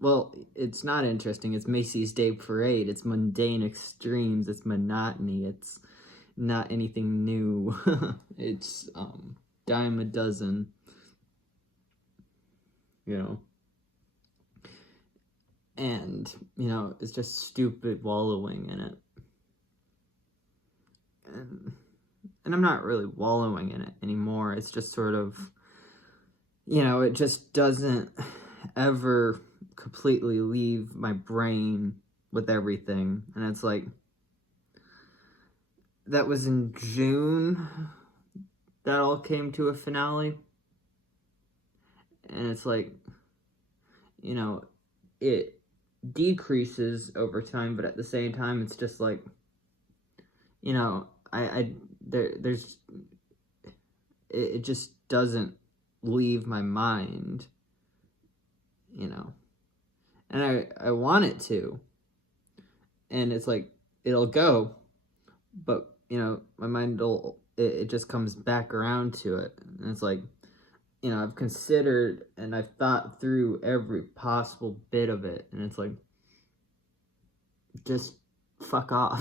well, it's not interesting. It's Macy's Day Parade. It's mundane extremes. It's monotony. It's not anything new. It's dime a dozen, you know. And, it's just stupid wallowing in it. And I'm not really wallowing in it anymore. It's just sort of, it just doesn't ever completely leave my brain with everything. And it's like, that was in June that all came to a finale. And it's like, it decreases over time, but at the same time, it's just like, it just doesn't leave my mind, and I want it to, and it's like, it'll go, but, my mind it just comes back around to it, and it's like, I've considered and I've thought through every possible bit of it, and it's like, just fuck off.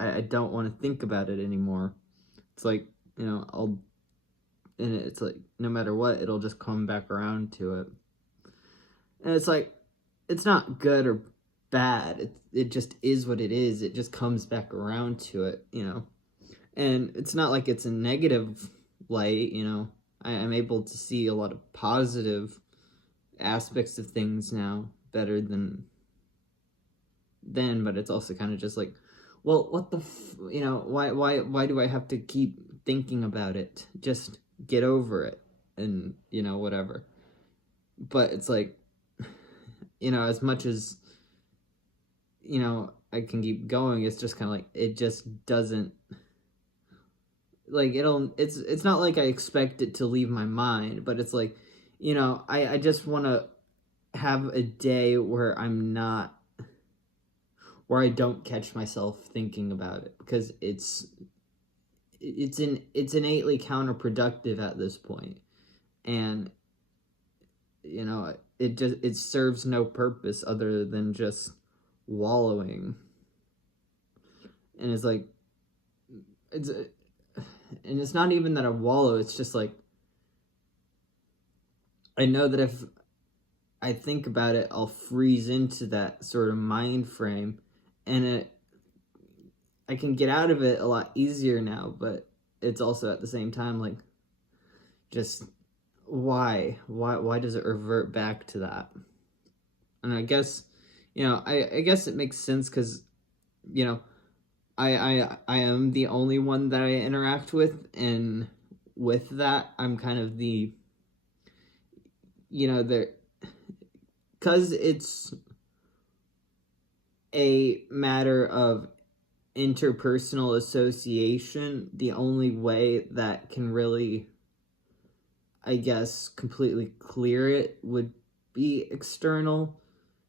I don't want to think about it anymore. It's like, and it's like, no matter what, it'll just come back around to it. And it's like, it's not good or bad. It just is what it is. It just comes back around to it, And it's not like it's a negative light, I'm able to see a lot of positive aspects of things now better than then, but it's also kind of just like, well, what the why do I have to keep thinking about it? Just get over it, and whatever. But it's like, as much as I can keep going, it's just kind of like, it just doesn't, like, it's not like I expect it to leave my mind, but it's like, I just want to have a day where where I don't catch myself thinking about it, because it's innately counterproductive at this point, and it serves no purpose other than just wallowing. And it's like, it's not even that I wallow, it's just like, I know that if I think about it, I'll freeze into that sort of mind frame, and I can get out of it a lot easier now, but it's also at the same time like, just why does it revert back to that? And I guess, I guess it makes sense, because, I am the only one that I interact with, and with that, I'm kind of the, because it's a matter of interpersonal association, the only way that can really, I guess, completely clear it would be external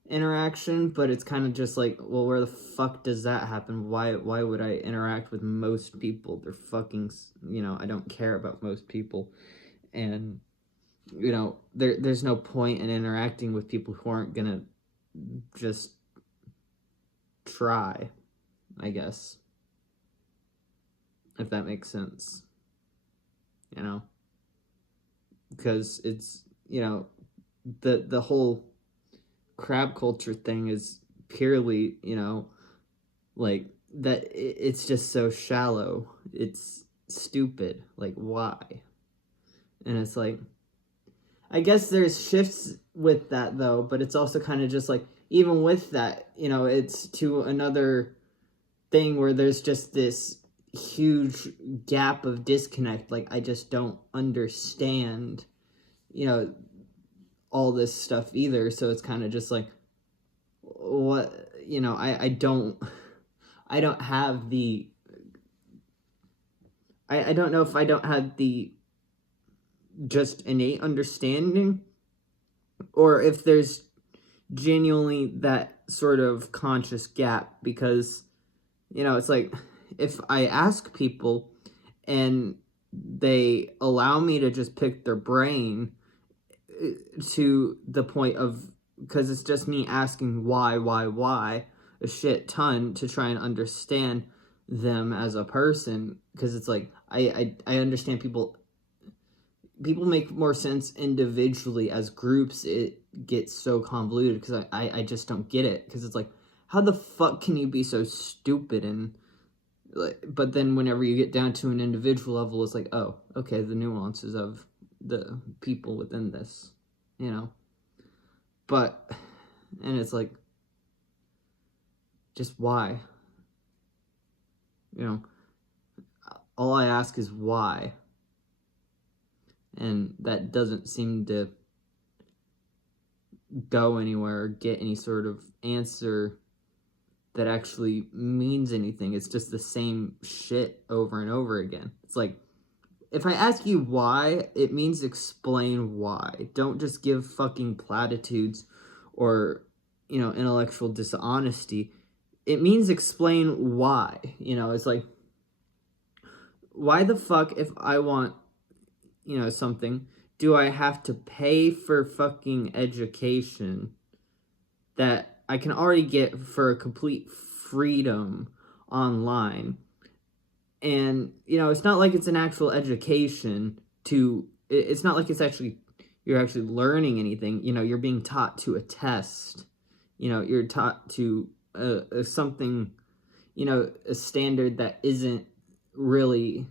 interaction. But it's kind of just like, well, where the fuck does that happen? Why would I interact with most people? They're fucking, I don't care about most people, and there's no point in interacting with people who aren't gonna just try, I guess, if that makes sense, because it's, the whole crab culture thing is purely, like, that it's just so shallow, it's stupid, like, why? And it's like, I guess there's shifts with that, though, but it's also kind of just like, even with that, it's to another thing where there's just this huge gap of disconnect. Like, I just don't understand, all this stuff either. So it's kind of just like, what, I don't have the, I don't know if I don't have the just innate understanding, or if there's genuinely that sort of conscious gap, because, it's like, if I ask people and they allow me to just pick their brain, to the point of, because it's just me asking why a shit ton to try and understand them as a person, because it's like I understand people make more sense individually. As groups it gets so convoluted, because I just don't get it, because it's like, how the fuck can you be so stupid? And like, but then whenever you get down to an individual level, it's like, oh, okay, the nuances of the people within this, you know. But, and it's like, just why? You know, all I ask is why. And that doesn't seem to go anywhere or get any sort of answer that actually means anything. It's just the same shit over and over again. It's like, if I ask you why, it means explain why. Don't just give fucking platitudes or, you know, intellectual dishonesty. It means explain why. You know, it's like, why the fuck, if I want, you know, something, do I have to pay for fucking education that I can already get for a complete freedom online? And, you know, it's not like it's an actual education it's not like you're actually learning anything. You know, you're being taught to a test. You know, you're taught to something, you know, a standard that isn't really,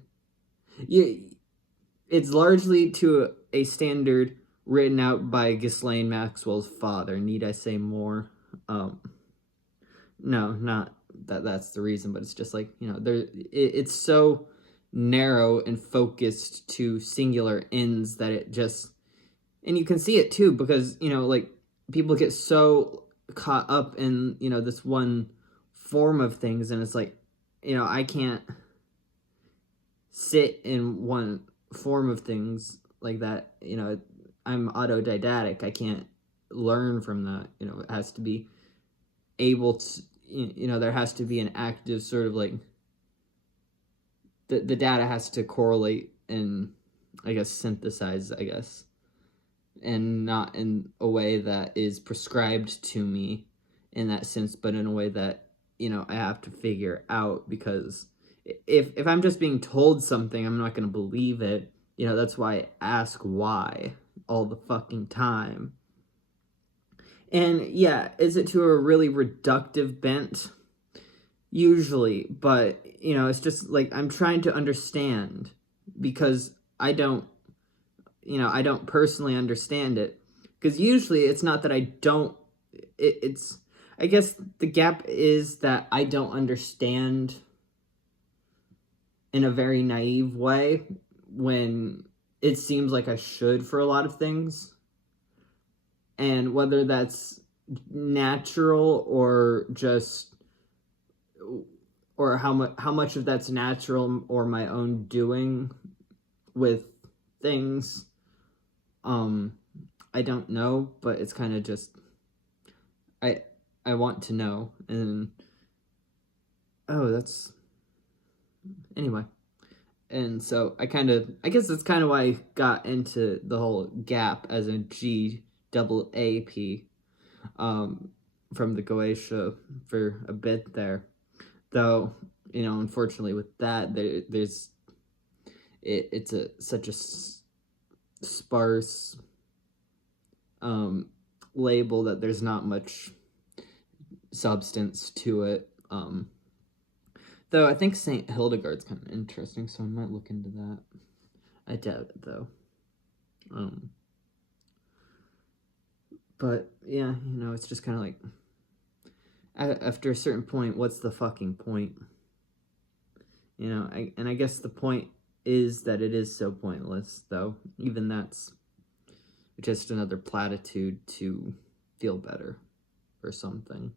it's largely to a standard written out by Ghislaine Maxwell's father. Need I say more? No, not that's the reason, but it's just like, you know, it's so narrow and focused to singular ends that it just, and you can see it too, because, you know, like, people get so caught up in, you know, this one form of things, and it's like, you know, I can't sit in one form of things like that. You know, I'm autodidactic. I can't learn from that. You know, it has to be able to, you know, there has to be an active sort of like, the data has to correlate and, I guess, synthesize, I guess, and not in a way that is prescribed to me in that sense, but in a way that, you know, I have to figure out, because if I'm just being told something, I'm not going to believe it. You know, that's why I ask why all the fucking time. And yeah, is it to a really reductive bent? Usually, but, you know, it's just like, I'm trying to understand, because I don't personally understand it. Because usually it's not that I don't, it's, I guess the gap is that I don't understand in a very naive way, when it seems like I should for a lot of things. And whether that's natural or just, or how much of that's natural or my own doing with things, I don't know, but it's kind of just, I want to know. And that's, anyway. And so I guess that's kind of why I got into the whole gap as a GAAP, from the Goetia for a bit there. Though, you know, unfortunately with that, it's such a sparse label that there's not much substance to it. Though I think St. Hildegard's kind of interesting, so I might look into that. I doubt it, though. But yeah, you know, it's just kind of like, after a certain point, what's the fucking point? You know, I guess the point is that it is so pointless, though. Even that's just another platitude to feel better or something.